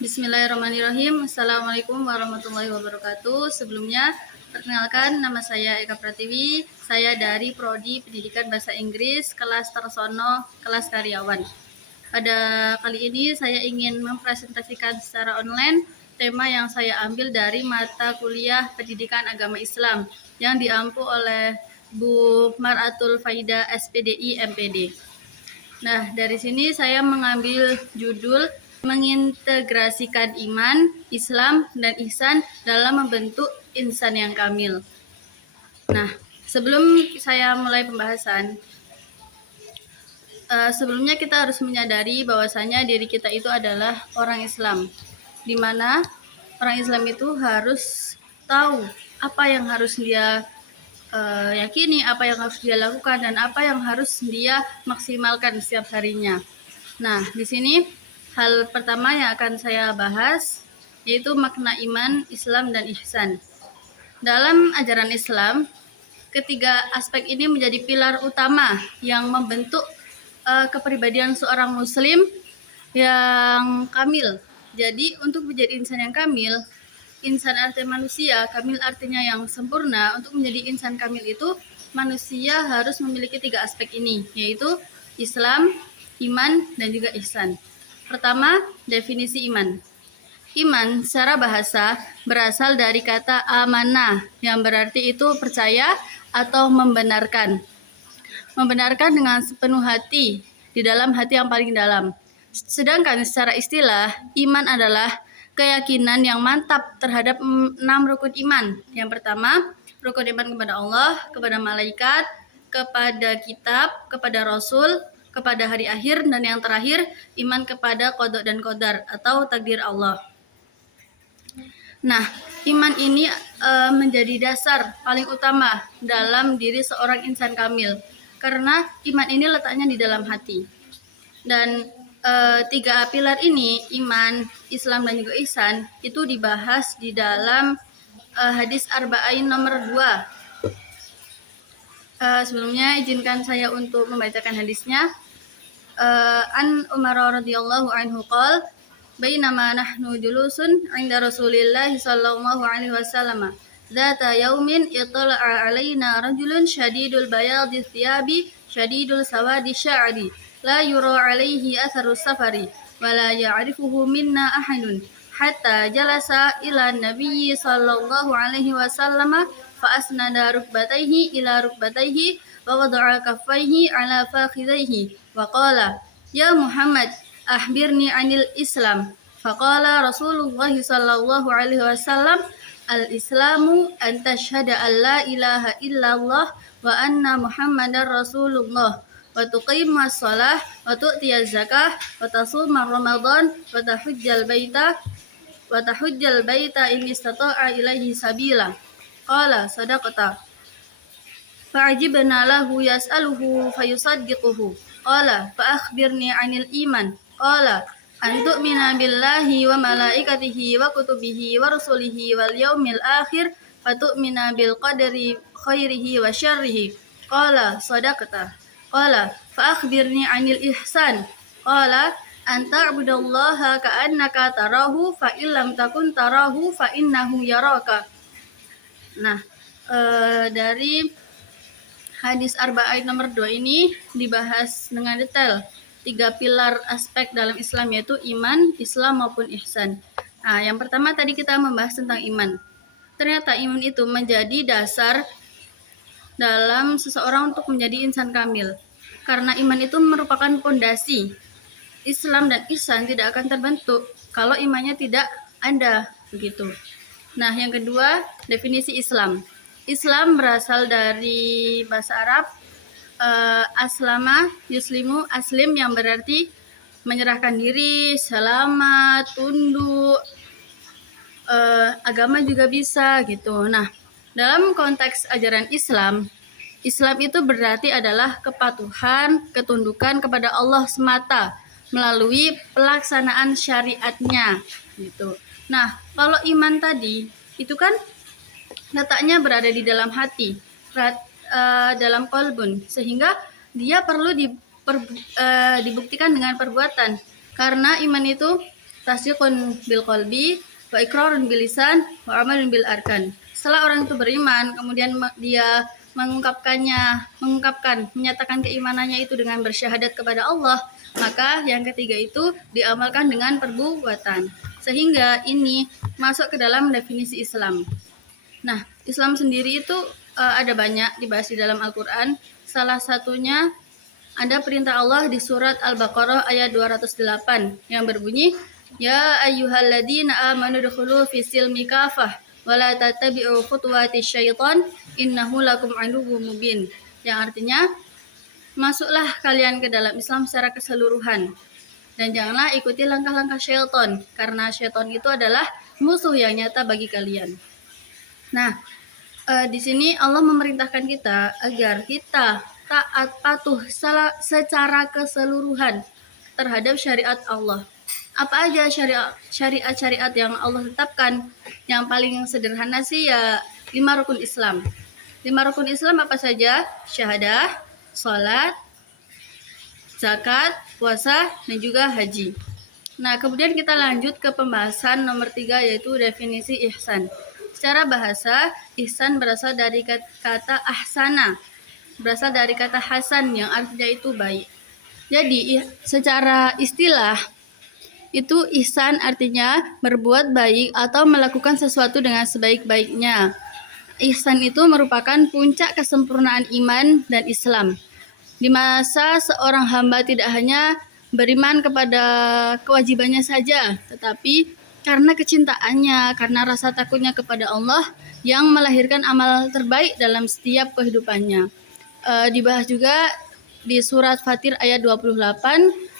Bismillahirrahmanirrahim. Assalamualaikum warahmatullahi wabarakatuh. Sebelumnya, perkenalkan nama saya Eka Pratiwi. Saya dari Prodi Pendidikan Bahasa Inggris, kelas Tersono, kelas karyawan. Pada kali ini saya ingin mempresentasikan secara online tema yang saya ambil dari mata kuliah Pendidikan Agama Islam yang diampu oleh Bu Maratul Faida SPDI MPD. Nah, dari sini saya mengambil judul mengintegrasikan iman, Islam, dan ihsan dalam membentuk insan yang kamil. Nah, sebelum saya mulai pembahasan, sebelumnya kita harus menyadari bahwasanya diri kita itu adalah orang Islam, di mana orang Islam itu harus tahu apa yang harus dia yakini, apa yang harus dia lakukan, dan apa yang harus dia maksimalkan setiap harinya. Nah, di sini hal pertama yang akan saya bahas yaitu makna iman, Islam, dan ihsan. Dalam ajaran Islam, ketiga aspek ini menjadi pilar utama yang membentuk kepribadian seorang muslim yang kamil. Jadi, untuk menjadi insan yang kamil, insan artinya manusia, kamil artinya yang sempurna. Untuk menjadi insan kamil itu, manusia harus memiliki tiga aspek ini, yaitu Islam, iman, dan juga ihsan. Pertama, definisi iman. Iman secara bahasa berasal dari kata amanah, yang berarti itu percaya atau membenarkan. Membenarkan dengan sepenuh hati, di dalam hati yang paling dalam. Sedangkan secara istilah, iman adalah keyakinan yang mantap terhadap 6 rukun iman. Yang pertama, rukun iman kepada Allah, kepada malaikat, kepada kitab, kepada rasul, kepada hari akhir, dan yang terakhir, iman kepada qada dan qadar atau takdir Allah. Nah, iman ini menjadi dasar paling utama dalam diri seorang insan kamil, karena iman ini letaknya di dalam hati. Dan tiga pilar ini, iman, Islam, dan juga ihsan, itu dibahas di dalam hadis Arba'ain nomor 2. Sebelumnya izinkan saya untuk membacakan hadisnya. An Umar radhiyallahu anhu qala bainama nahnu julusun 'inda Rasulillah sallallahu alaihi wasallam dzata yaumin ittala'a 'alaina rajulun syadidul bayadi thiyabi syadidul sawadi sya'ri la yura 'alaihi atharu safari wa la ya'rifuhu minna ahadun hatta jalasa ila nabiyyi sallallahu alaihi wasallam fa asnada rukbatayhi ila rukbatayhi wa wada'a kaffayhi 'ala fakhidhayhi wa qala ya Muhammad akhbirni 'anil Islam. Faqala Rasulullah sallallahu alaihi wasallam al-Islamu an tashhada an la ilaha illallah wa anna Muhammadar Rasulullah wa tuqimas shalah wa tu'tiyaz zakah wa tasuma Ramadan wa tahujjal baita in istata'a ilaihi sabila. Qala sadaqata. Fa'ajibna lahu yas'aluhu fayusaddiquhu. Qala fa'akhbirni 'anil iman. Qala an tu'mina billahi wa malaikatihi wa kutubihi wa rusulihi wal yaumil akhir wa tu'mina bil qadari khairihi wa syarrihi. Qala sadaqta. Qala fa'akhbirni 'anil ihsan. Qala an ta'budallaha ka'annaka tarahu fa illam takun tarahu fa innahu yaraka. Nah, dari hadis Arba'ain nomor 2 ini dibahas dengan detail tiga pilar aspek dalam Islam, yaitu iman, Islam, maupun ihsan. Nah, yang pertama tadi kita membahas tentang iman. Ternyata iman itu menjadi dasar dalam seseorang untuk menjadi insan kamil. Karena iman itu merupakan pondasi. Islam dan ihsan tidak akan terbentuk kalau imannya tidak ada, begitu. Nah, yang kedua, definisi Islam. Islam berasal dari bahasa Arab aslama yuslimu, aslim yang berarti menyerahkan diri, selamat, tunduk, agama juga bisa gitu. Nah, dalam konteks ajaran Islam, Islam itu berarti adalah kepatuhan, ketundukan kepada Allah semata melalui pelaksanaan syariatnya gitu. Nah, kalau iman tadi itu kan letaknya berada di dalam hati, dalam kolbun, sehingga dia perlu dibuktikan dengan perbuatan. Karena iman itu tasdiqun bil qalbi wa iqrarun bil lisan wa amalun bil arkan. Setelah orang itu beriman, kemudian dia menyatakan keimanannya itu dengan bersyahadat kepada Allah, maka yang ketiga itu diamalkan dengan perbuatan. Sehingga ini masuk ke dalam definisi Islam. Nah, Islam sendiri itu ada banyak dibahas di dalam Al-Quran. Salah satunya ada perintah Allah di surat Al-Baqarah ayat 208 yang berbunyi, Ya ayyuhalladzina amanu dukhulu fi silmi kafah wa la tattabi'u khutuwati syaitan innahu lakum aduwwum mubin. Yang artinya, masuklah kalian ke dalam Islam secara keseluruhan dan janganlah ikuti langkah-langkah syaitan, karena syaitan itu adalah musuh yang nyata bagi kalian. Nah, di sini Allah memerintahkan kita agar kita taat patuh secara keseluruhan terhadap syariat Allah. Apa aja syariat-syariat yang Allah tetapkan? Yang paling sederhana sih ya 5 rukun Islam. 5 rukun Islam apa saja? Syahadah, sholat, zakat, puasa, dan juga haji. Nah, kemudian kita lanjut ke pembahasan nomor 3, yaitu definisi ihsan. Secara bahasa, ihsan berasal dari kata ahsana, berasal dari kata hasan yang artinya itu baik. Jadi, secara istilah, itu ihsan artinya berbuat baik atau melakukan sesuatu dengan sebaik-baiknya. Ihsan itu merupakan puncak kesempurnaan iman dan Islam. Di masa seorang hamba tidak hanya beriman kepada kewajibannya saja, tetapi karena kecintaannya, karena rasa takutnya kepada Allah yang melahirkan amal terbaik dalam setiap kehidupannya. Dibahas juga di surat Fatir ayat 28,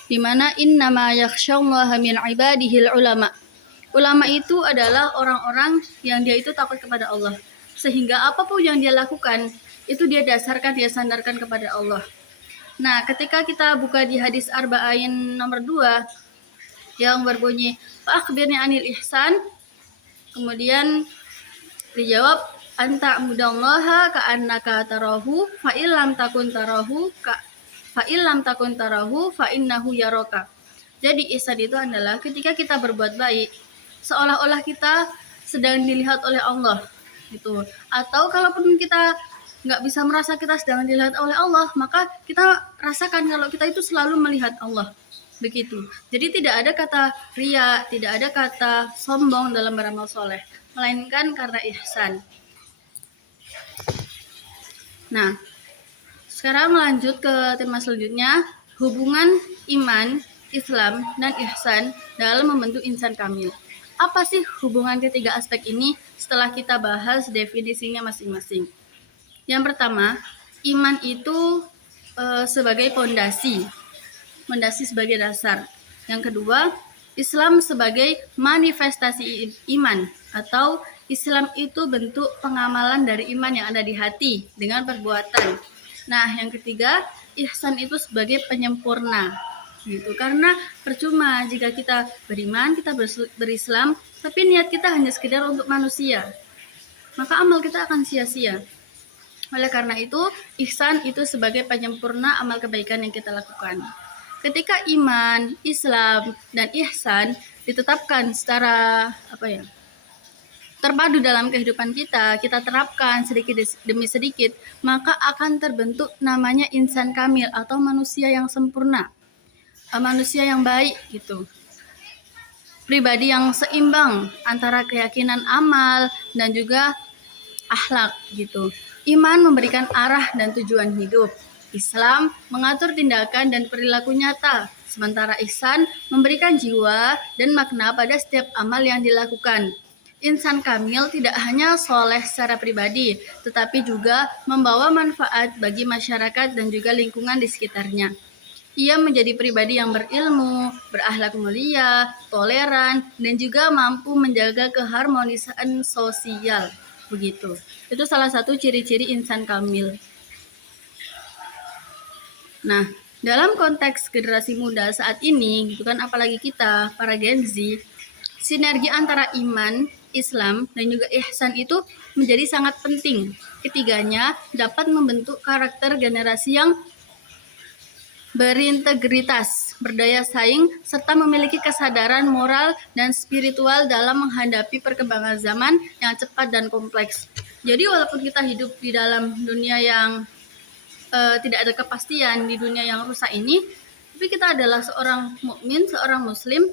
di mana innama yakhsyallaha min ibadihil ulama. Ulama itu adalah orang-orang yang dia itu takut kepada Allah. Sehingga apapun yang dia lakukan, itu dia sandarkan kepada Allah. Nah, ketika kita buka di hadis Arba'in nomor 2 yang berbunyi Fa'akhbirni anil ihsan, kemudian dijawab anta mudallaha ka'annaka tarahu fa'illam takun tarahu fa innahu yaraka. Jadi ihsan itu adalah ketika kita berbuat baik seolah-olah kita sedang dilihat oleh Allah gitu. Atau kalaupun kita nggak bisa merasa kita sedang dilihat oleh Allah, maka kita rasakan kalau kita itu selalu melihat Allah. Begitu. Jadi tidak ada kata riya, tidak ada kata sombong dalam beramal soleh, melainkan karena ihsan. Nah, sekarang melanjut ke tema selanjutnya, hubungan iman, Islam, dan ihsan dalam membentuk insan kamil. Apa sih hubungan ketiga aspek ini setelah kita bahas definisinya masing-masing? Yang pertama, iman itu sebagai pondasi sebagai dasar. Yang kedua, Islam sebagai manifestasi iman, atau Islam itu bentuk pengamalan dari iman yang ada di hati dengan perbuatan. Nah, yang ketiga, ihsan itu sebagai penyempurna, gitu. Karena percuma jika kita beriman, kita berislam, tapi niat kita hanya sekedar untuk manusia, maka amal kita akan sia-sia. Oleh karena itu, ihsan itu sebagai penyempurna amal kebaikan yang kita lakukan. Ketika iman, Islam, dan ihsan ditetapkan secara terpadu dalam kehidupan kita terapkan sedikit demi sedikit, maka akan terbentuk namanya insan kamil atau manusia yang sempurna, manusia yang baik gitu. Pribadi yang seimbang antara keyakinan, amal, dan juga akhlak gitu. Iman memberikan arah dan tujuan hidup. Islam mengatur tindakan dan perilaku nyata, sementara ihsan memberikan jiwa dan makna pada setiap amal yang dilakukan. Insan kamil tidak hanya soleh secara pribadi, tetapi juga membawa manfaat bagi masyarakat dan juga lingkungan di sekitarnya. Ia menjadi pribadi yang berilmu, berakhlak mulia, toleran, dan juga mampu menjaga keharmonisan sosial. Begitu. Itu salah satu ciri-ciri insan kamil. Nah, dalam konteks generasi muda saat ini, gitu kan, apalagi kita, para Gen Z, sinergi antara iman, Islam, dan juga ihsan itu menjadi sangat penting. Ketiganya dapat membentuk karakter generasi yang berintegritas, berdaya saing, serta memiliki kesadaran moral dan spiritual dalam menghadapi perkembangan zaman yang cepat dan kompleks. Jadi walaupun kita hidup di dalam dunia yang tidak ada kepastian, di dunia yang rusak ini, tapi kita adalah seorang mukmin, seorang muslim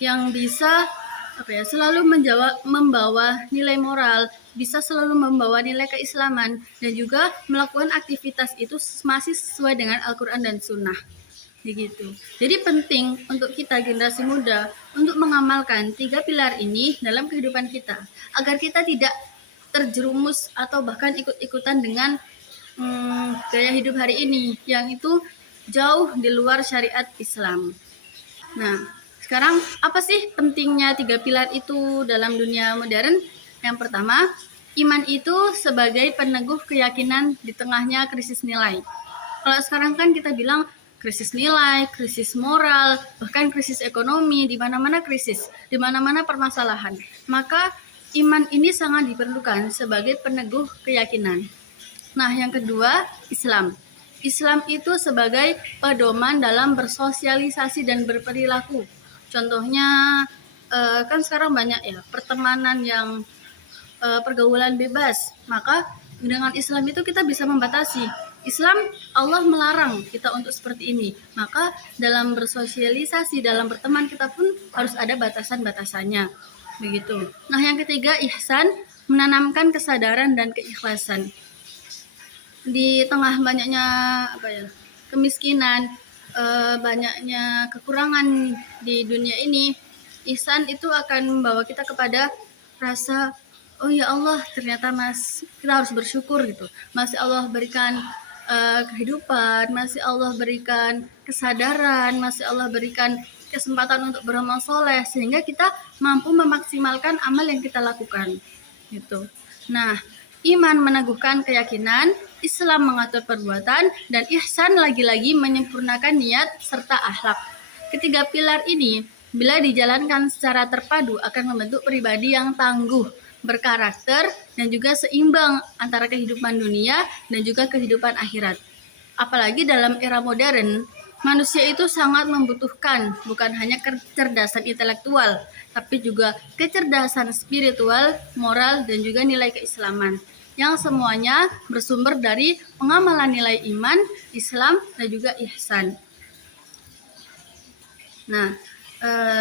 yang bisa selalu membawa nilai moral, bisa selalu membawa nilai keislaman, dan juga melakukan aktivitas itu masih sesuai dengan Al-Quran dan Sunnah. Begitu. Jadi penting untuk kita generasi muda untuk mengamalkan 3 pilar ini dalam kehidupan kita, agar kita tidak terjerumus atau bahkan ikut-ikutan dengan gaya hidup hari ini yang itu jauh di luar syariat Islam. Nah, sekarang apa sih pentingnya 3 pilar itu dalam dunia modern? Yang pertama, iman itu sebagai peneguh keyakinan di tengahnya krisis nilai. Kalau sekarang kan kita bilang krisis nilai, krisis moral, bahkan krisis ekonomi, di mana-mana krisis, di mana-mana permasalahan. Maka iman ini sangat diperlukan sebagai peneguh keyakinan. Nah, yang kedua, Islam. Islam itu sebagai pedoman dalam bersosialisasi dan berperilaku. Contohnya, kan sekarang banyak ya pertemanan yang pergaulan bebas. Maka dengan Islam itu kita bisa membatasi. Islam, Allah melarang kita untuk seperti ini. Maka dalam bersosialisasi, dalam berteman kita pun harus ada batasan-batasannya. Begitu. Nah, yang ketiga, ihsan, menanamkan kesadaran dan keikhlasan. Di tengah banyaknya kemiskinan, banyaknya kekurangan di dunia ini, ihsan itu akan membawa kita kepada rasa, oh ya Allah, ternyata kita harus bersyukur gitu. Masih Allah berikan kehidupan, masih Allah berikan kesadaran, masih Allah berikan kesempatan untuk beramal soleh, sehingga kita mampu memaksimalkan amal yang kita lakukan gitu. Nah, iman meneguhkan keyakinan, Islam mengatur perbuatan, dan ihsan lagi-lagi menyempurnakan niat serta akhlak. Ketiga pilar ini, bila dijalankan secara terpadu, akan membentuk pribadi yang tangguh, berkarakter, dan juga seimbang antara kehidupan dunia dan juga kehidupan akhirat. Apalagi dalam era modern, manusia itu sangat membutuhkan bukan hanya kecerdasan intelektual, tapi juga kecerdasan spiritual, moral, dan juga nilai keislaman, yang semuanya bersumber dari pengamalan nilai iman, Islam, dan juga ihsan. Nah,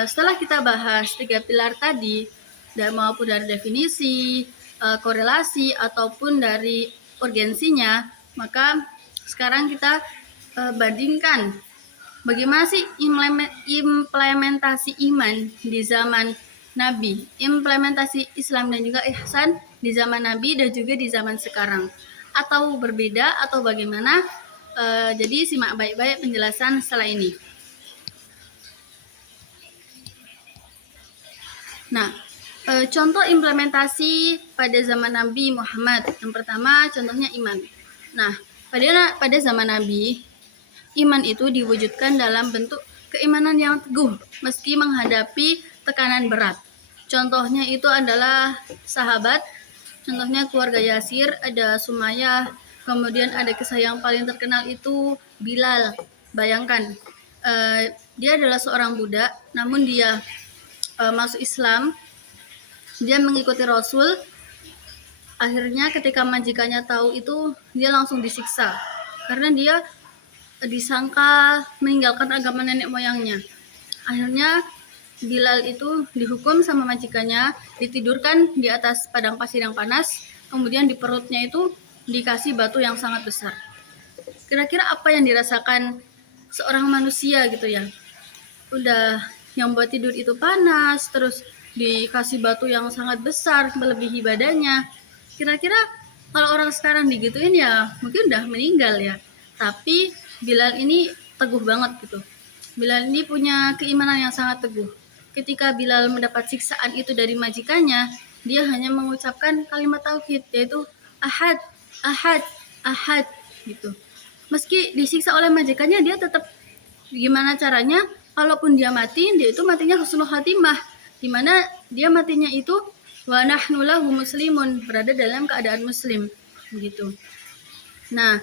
setelah kita bahas 3 pilar tadi, maupun dari definisi, korelasi, ataupun dari urgensinya, maka sekarang kita bandingkan bagaimana sih implementasi iman di zaman Nabi, implementasi Islam dan juga ihsan di zaman Nabi dan juga di zaman sekarang, atau berbeda atau bagaimana? Jadi simak baik-baik penjelasan setelah ini. Nah, contoh implementasi pada zaman Nabi Muhammad. Yang pertama, contohnya iman. Nah, pada zaman Nabi, iman itu diwujudkan dalam bentuk keimanan yang teguh meski menghadapi tekanan berat. Contohnya itu adalah sahabat, contohnya keluarga Yasir, ada Sumayyah, kemudian ada kisah yang paling terkenal itu Bilal. Bayangkan, dia adalah seorang budak, namun dia masuk Islam, dia mengikuti Rasul. Akhirnya ketika majikannya tahu itu, dia langsung disiksa karena dia disangka meninggalkan agama nenek moyangnya. Akhirnya Bilal itu dihukum sama majikannya, ditidurkan di atas padang pasir yang panas, kemudian di perutnya itu dikasih batu yang sangat besar. Kira-kira apa yang dirasakan seorang manusia gitu ya? Udah yang buat tidur itu panas, terus dikasih batu yang sangat besar melebihi badannya. Kira-kira kalau orang sekarang digituin ya mungkin udah meninggal ya. Tapi Bilal ini teguh banget gitu. Bilal ini punya keimanan yang sangat teguh. Ketika Bilal mendapat siksaan itu dari majikannya, dia hanya mengucapkan kalimat tauhid, yaitu ahad, ahad, ahad gitu. Meski disiksa oleh majikannya, dia tetap gimana caranya, kalaupun dia mati, dia itu matinya husnul khatimah, di mana dia matinya itu wa nahnu lahu muslimun, berada dalam keadaan muslim begitu. Nah,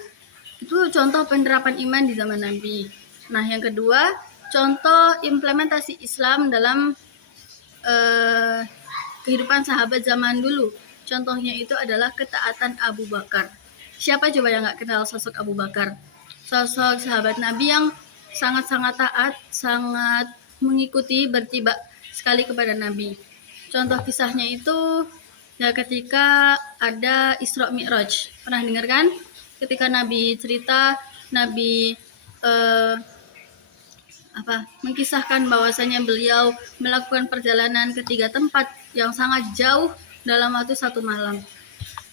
itu contoh penerapan iman di zaman Nabi. Nah, yang kedua, contoh implementasi Islam dalam kehidupan sahabat zaman dulu. Contohnya itu adalah ketaatan Abu Bakar. Siapa coba yang nggak kenal sosok Abu Bakar? Sosok sahabat Nabi yang sangat-sangat taat, sangat mengikuti, bertibak sekali kepada Nabi. Contoh kisahnya itu ya ketika ada Isra Mi'raj. Pernah dengar kan? Ketika Nabi cerita, Nabi mengkisahkan bahwasanya beliau melakukan perjalanan ke 3 tempat yang sangat jauh dalam waktu 1 malam.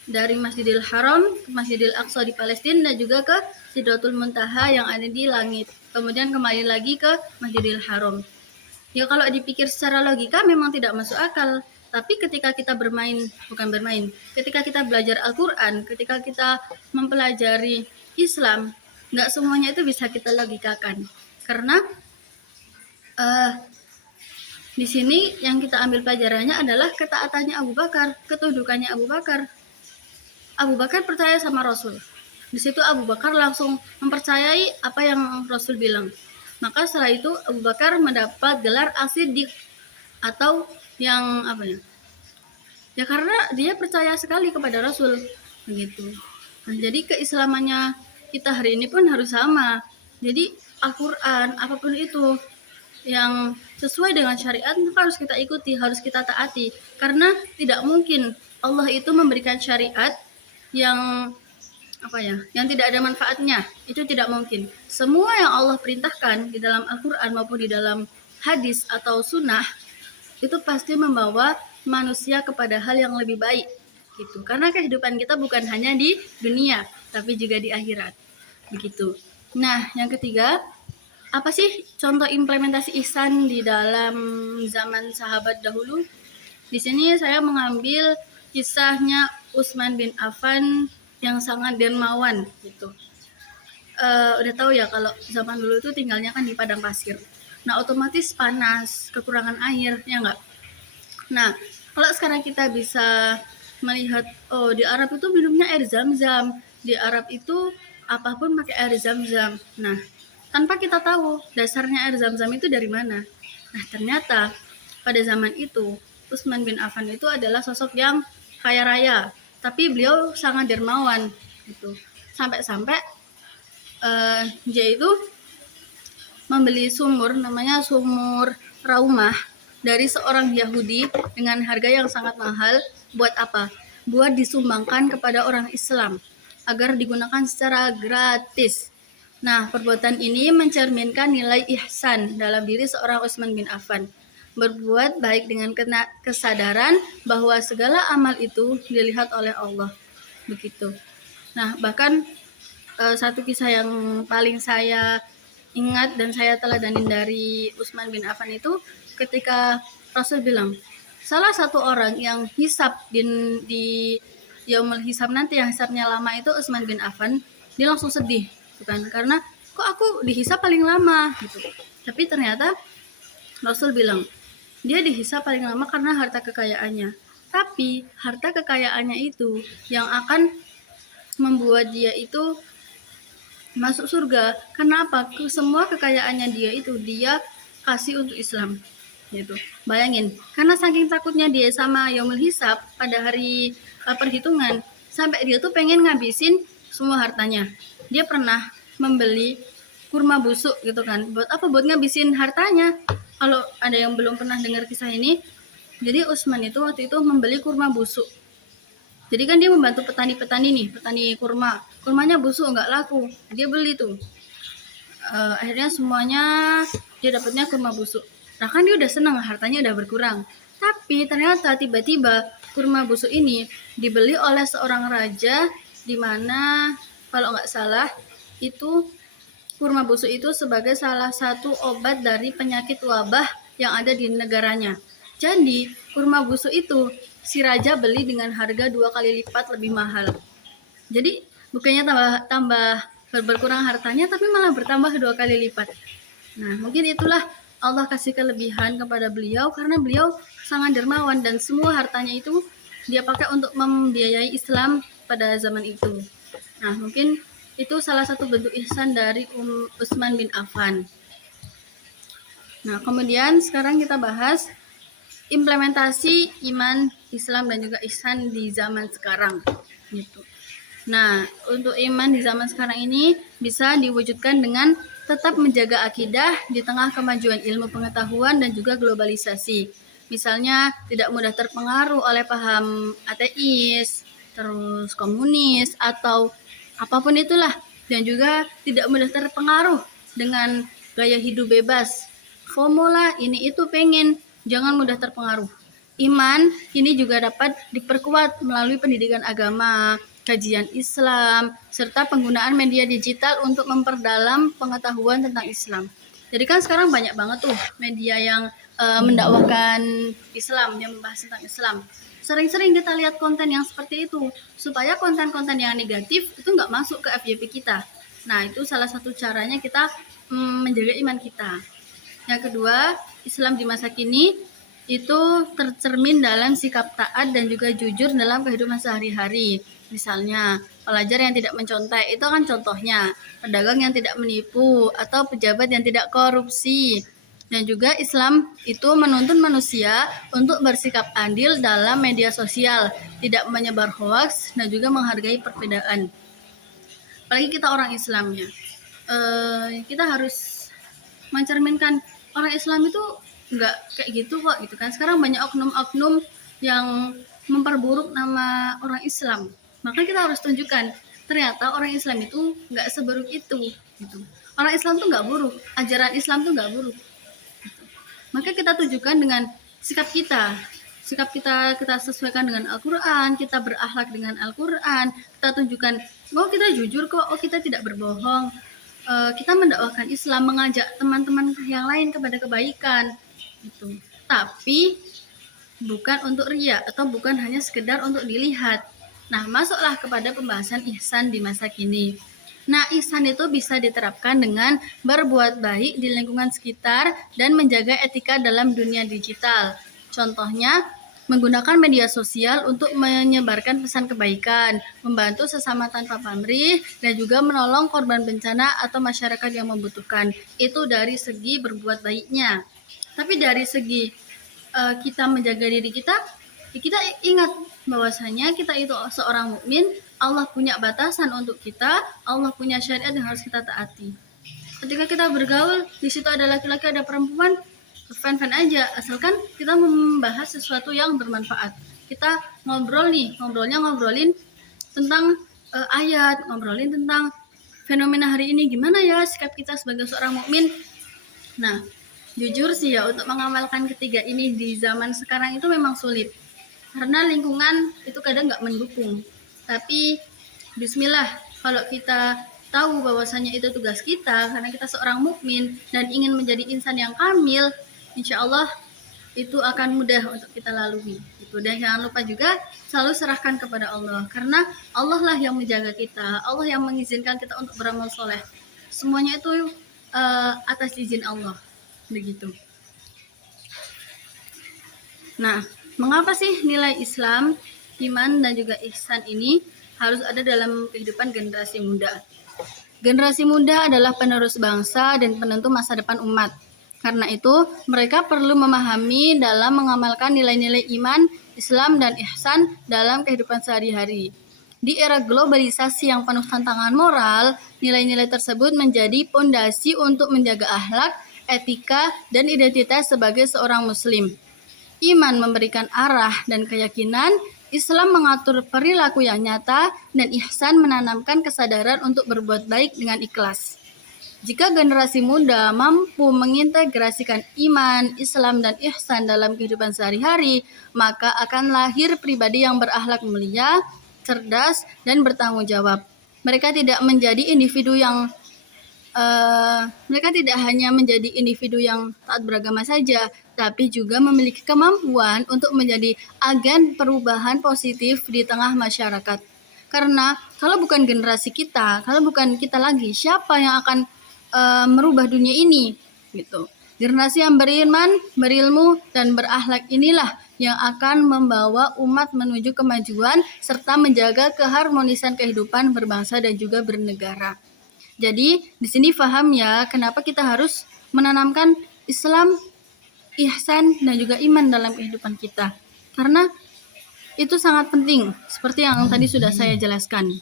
Dari Masjidil Haram ke Masjidil Aqsa di Palestina dan juga ke Sidratul Muntaha yang ada di langit. Kemudian kembali lagi ke Masjidil Haram. Ya kalau dipikir secara logika memang tidak masuk akal. Tapi ketika kita ketika kita belajar Al-Quran, ketika kita mempelajari Islam, nggak semuanya itu bisa kita logikakan. Karena di sini yang kita ambil pelajarannya adalah ketaatannya Abu Bakar, ketundukannya Abu Bakar. Abu Bakar percaya sama Rasul. Di situ Abu Bakar langsung mempercayai apa yang Rasul bilang. Maka setelah itu Abu Bakar mendapat gelar As-Siddiq atau yang apa ya? Ya karena dia percaya sekali kepada Rasul begitu. Nah, jadi keislamannya kita hari ini pun harus sama. Jadi Al-Quran apapun itu yang sesuai dengan syariat harus kita ikuti, harus kita taati. Karena tidak mungkin Allah itu memberikan syariat yang yang tidak ada manfaatnya. Itu tidak mungkin. Semua yang Allah perintahkan di dalam Al-Quran maupun di dalam hadis atau sunnah itu pasti membawa manusia kepada hal yang lebih baik gitu. Karena kehidupan kita bukan hanya di dunia tapi juga di akhirat begitu. Nah, yang ketiga, apa sih contoh implementasi ihsan di dalam zaman sahabat dahulu? Di sini saya mengambil kisahnya Utsman bin Affan yang sangat dermawan gitu. Udah tahu ya kalau zaman dulu itu tinggalnya kan di padang pasir. Nah, otomatis panas, kekurangan air, ya enggak? Nah, kalau sekarang kita bisa melihat, oh di Arab itu minumnya air Zam-Zam, di Arab itu apapun pakai air Zam-Zam. Nah, tanpa kita tahu dasarnya air Zam-Zam itu dari mana. Nah, ternyata pada zaman itu Utsman bin Affan itu adalah sosok yang kaya raya, tapi beliau sangat dermawan gitu. Sampai-sampai dia itu membeli sumur, namanya sumur Raumah, dari seorang Yahudi dengan harga yang sangat mahal. Buat apa? Buat disumbangkan kepada orang Islam agar digunakan secara gratis. Nah, perbuatan ini mencerminkan nilai ihsan dalam diri seorang Utsman bin Affan. Berbuat baik dengan kesadaran bahwa segala amal itu dilihat oleh Allah. Begitu. Nah, bahkan satu kisah yang paling saya ingat dan saya teladanin dari Utsman bin Affan itu ketika Rasul bilang, salah satu orang yang hisab di yaumul hisab nanti, yang hisabnya lama itu Utsman bin Affan. Dia langsung sedih, bukan? Karena kok aku dihisab paling lama gitu. Tapi ternyata Rasul bilang dia dihisab paling lama karena harta kekayaannya. Tapi harta kekayaannya itu yang akan membuat dia itu masuk surga. Kenapa? Semua kekayaannya dia itu dia kasih untuk Islam gitu. Bayangin, karena saking takutnya dia sama yaumul hisab pada hari perhitungan, sampai dia tuh pengen ngabisin semua hartanya. Dia pernah membeli kurma busuk gitu kan. Buat apa? Buat ngabisin hartanya. Kalau ada yang belum pernah dengar kisah ini, jadi Utsman itu waktu itu membeli kurma busuk. Jadi kan dia membantu petani-petani nih, petani kurma. Kurmanya busuk, nggak laku. Dia beli tuh. Akhirnya semuanya dia dapatnya kurma busuk. Nah kan dia udah senang, hartanya udah berkurang. Tapi ternyata tiba-tiba kurma busuk ini dibeli oleh seorang raja, di mana kalau nggak salah itu kurma busuk itu sebagai salah satu obat dari penyakit wabah yang ada di negaranya. Jadi kurma busuk itu si raja beli dengan harga 2 kali lipat lebih mahal. Jadi bukannya tambah berkurang hartanya, tapi malah bertambah 2 kali lipat. Nah, mungkin itulah Allah kasih kelebihan kepada beliau karena beliau sangat dermawan dan semua hartanya itu dia pakai untuk membiayai Islam pada zaman itu. Nah, mungkin Itu salah satu bentuk ihsan dari Utsman bin Affan. Nah, kemudian sekarang kita bahas implementasi iman, Islam dan juga ihsan di zaman sekarang gitu. Nah, untuk iman di zaman sekarang ini bisa diwujudkan dengan tetap menjaga akidah di tengah kemajuan ilmu pengetahuan dan juga globalisasi. Misalnya tidak mudah terpengaruh oleh paham ateis, terus komunis atau apapun itulah, dan juga tidak mudah terpengaruh dengan gaya hidup bebas. FOMO lah, ini itu pengen, jangan mudah terpengaruh. Iman ini juga dapat diperkuat melalui pendidikan agama, kajian Islam, serta penggunaan media digital untuk memperdalam pengetahuan tentang Islam. Jadi kan sekarang banyak banget tuh media yang mendakwakan Islam, yang membahas tentang Islam. Sering-sering kita lihat konten yang seperti itu, supaya konten-konten yang negatif itu nggak masuk ke FYP kita. Nah, itu salah satu caranya kita menjaga iman kita. Yang kedua, Islam di masa kini itu tercermin dalam sikap taat dan juga jujur dalam kehidupan sehari-hari. Misalnya, pelajar yang tidak mencontek, itu kan contohnya. Pedagang yang tidak menipu, atau pejabat yang tidak korupsi. Dan juga Islam itu menuntun manusia untuk bersikap adil dalam media sosial, tidak menyebar hoaks, dan juga menghargai perbedaan. Apalagi kita orang Islamnya. Kita harus mencerminkan orang Islam itu nggak kayak gitu kok gitu kan. Sekarang banyak oknum-oknum yang memperburuk nama orang Islam. Maka kita harus tunjukkan ternyata orang Islam itu nggak seburuk itu gitu. Orang Islam tuh nggak buruk, ajaran Islam tuh nggak buruk gitu. Maka kita tunjukkan dengan sikap kita kita sesuaikan dengan Al-Quran, kita berakhlak dengan Al-Quran, kita tunjukkan bahwa kita jujur kok, oh kita tidak berbohong, kita mendakwakan Islam, mengajak teman-teman yang lain kepada kebaikan gitu. Tapi bukan untuk riya atau bukan hanya sekedar untuk dilihat. Nah, masuklah kepada pembahasan ihsan di masa kini. Nah, ihsan itu bisa diterapkan dengan berbuat baik di lingkungan sekitar dan menjaga etika dalam dunia digital. Contohnya, menggunakan media sosial untuk menyebarkan pesan kebaikan, membantu sesama tanpa pamrih, dan juga menolong korban bencana atau masyarakat yang membutuhkan. Itu dari segi berbuat baiknya. Tapi dari segi kita menjaga diri kita, kita ingat bahwasanya kita itu seorang mukmin, Allah punya batasan untuk kita, Allah punya syariat yang harus kita taati. Ketika kita bergaul, di situ ada laki-laki, ada perempuan, fan-fan aja, asalkan kita membahas sesuatu yang bermanfaat. Kita ngobrolin tentang ayat, ngobrolin tentang fenomena hari ini, gimana ya sikap kita sebagai seorang mukmin. Nah, jujur sih ya, untuk mengamalkan ketiga ini di zaman sekarang itu memang sulit, karena lingkungan itu kadang nggak mendukung. Tapi bismillah, kalau kita tahu bahwasanya itu tugas kita, karena kita seorang mukmin dan ingin menjadi insan yang kamil, insya Allah itu akan mudah untuk kita lalui. Dan jangan lupa juga selalu serahkan kepada Allah, karena Allah lah yang menjaga kita, Allah yang mengizinkan kita untuk beramal soleh. Semuanya itu atas izin Allah, begitu. Nah, mengapa sih nilai Islam, iman, dan juga ihsan ini harus ada dalam kehidupan generasi muda? Generasi muda adalah penerus bangsa dan penentu masa depan umat. Karena itu, mereka perlu memahami dalam mengamalkan nilai-nilai iman, Islam, dan ihsan dalam kehidupan sehari-hari. Di era globalisasi yang penuh tantangan moral, nilai-nilai tersebut menjadi pondasi untuk menjaga akhlak, etika, dan identitas sebagai seorang muslim. Iman memberikan arah dan keyakinan, Islam mengatur perilaku yang nyata, dan ihsan menanamkan kesadaran untuk berbuat baik dengan ikhlas. Jika generasi muda mampu mengintegrasikan iman, Islam, dan ihsan dalam kehidupan sehari-hari, maka akan lahir pribadi yang berakhlak mulia, cerdas, dan bertanggung jawab. Mereka tidak hanya menjadi individu yang taat beragama saja, tapi juga memiliki kemampuan untuk menjadi agen perubahan positif di tengah masyarakat. Karena kalau bukan generasi kita, kalau bukan kita lagi, siapa yang akan merubah dunia ini gitu. Generasi yang beriman, berilmu, dan berakhlak inilah yang akan membawa umat menuju kemajuan serta menjaga keharmonisan kehidupan berbangsa dan juga bernegara. Jadi, di sini paham ya kenapa kita harus menanamkan Islam, ihsan, dan juga iman dalam kehidupan kita. Karena itu sangat penting, seperti yang tadi sudah saya jelaskan.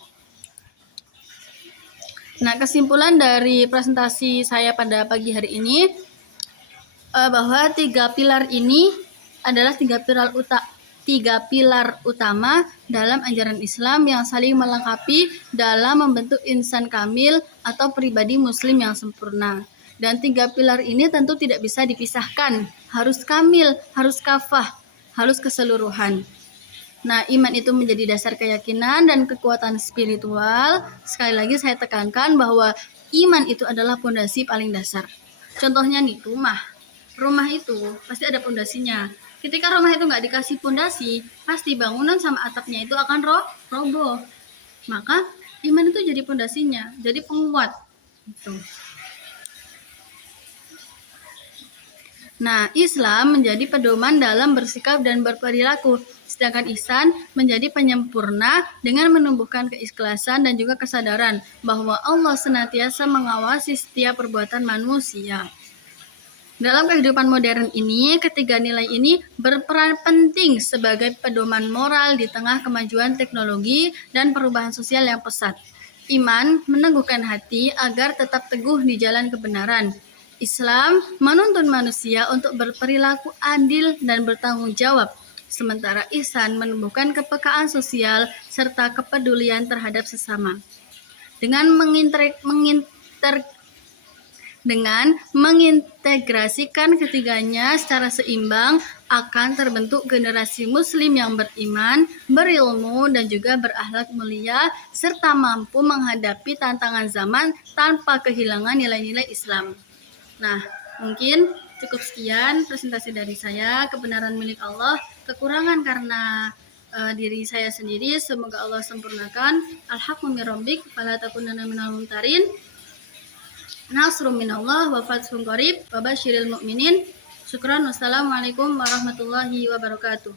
Nah, kesimpulan dari presentasi saya pada pagi hari ini, bahwa tiga pilar ini adalah tiga pilar utama dalam ajaran Islam yang saling melengkapi dalam membentuk insan kamil atau pribadi muslim yang sempurna. Dan tiga pilar ini tentu tidak bisa dipisahkan, harus kamil, harus kafah, harus keseluruhan. Nah, iman itu menjadi dasar keyakinan dan kekuatan spiritual. Sekali lagi saya tekankan bahwa iman itu adalah fondasi paling dasar. Contohnya nih, rumah. Rumah itu pasti ada fondasinya. Ketika rumah itu nggak dikasih fondasi, pasti bangunan sama atapnya itu akan roboh. Maka iman itu jadi fondasinya, jadi penguat. Gitu. Nah, Islam menjadi pedoman dalam bersikap dan berperilaku, sedangkan ihsan menjadi penyempurna dengan menumbuhkan keikhlasan dan juga kesadaran bahwa Allah senantiasa mengawasi setiap perbuatan manusia. Dalam kehidupan modern ini, ketiga nilai ini berperan penting sebagai pedoman moral di tengah kemajuan teknologi dan perubahan sosial yang pesat. Iman meneguhkan hati agar tetap teguh di jalan kebenaran. Islam menuntun manusia untuk berperilaku adil dan bertanggung jawab, sementara ihsan menumbuhkan kepekaan sosial serta kepedulian terhadap sesama. Dengan mengintegrasikan ketiganya secara seimbang, akan terbentuk generasi muslim yang beriman, berilmu, dan juga berakhlak mulia, serta mampu menghadapi tantangan zaman tanpa kehilangan nilai-nilai Islam. Nah, mungkin cukup sekian presentasi dari saya. Kebenaran milik Allah, kekurangan karena diri saya sendiri. Semoga Allah sempurnakan. Al-haqqu min rabbik, fala takunanna minal mumtarin. Nasrum minallah wa fathun qarib wa basyiril mu'minin. Syukran. Wassalamualaikum warahmatullahi wabarakatuh.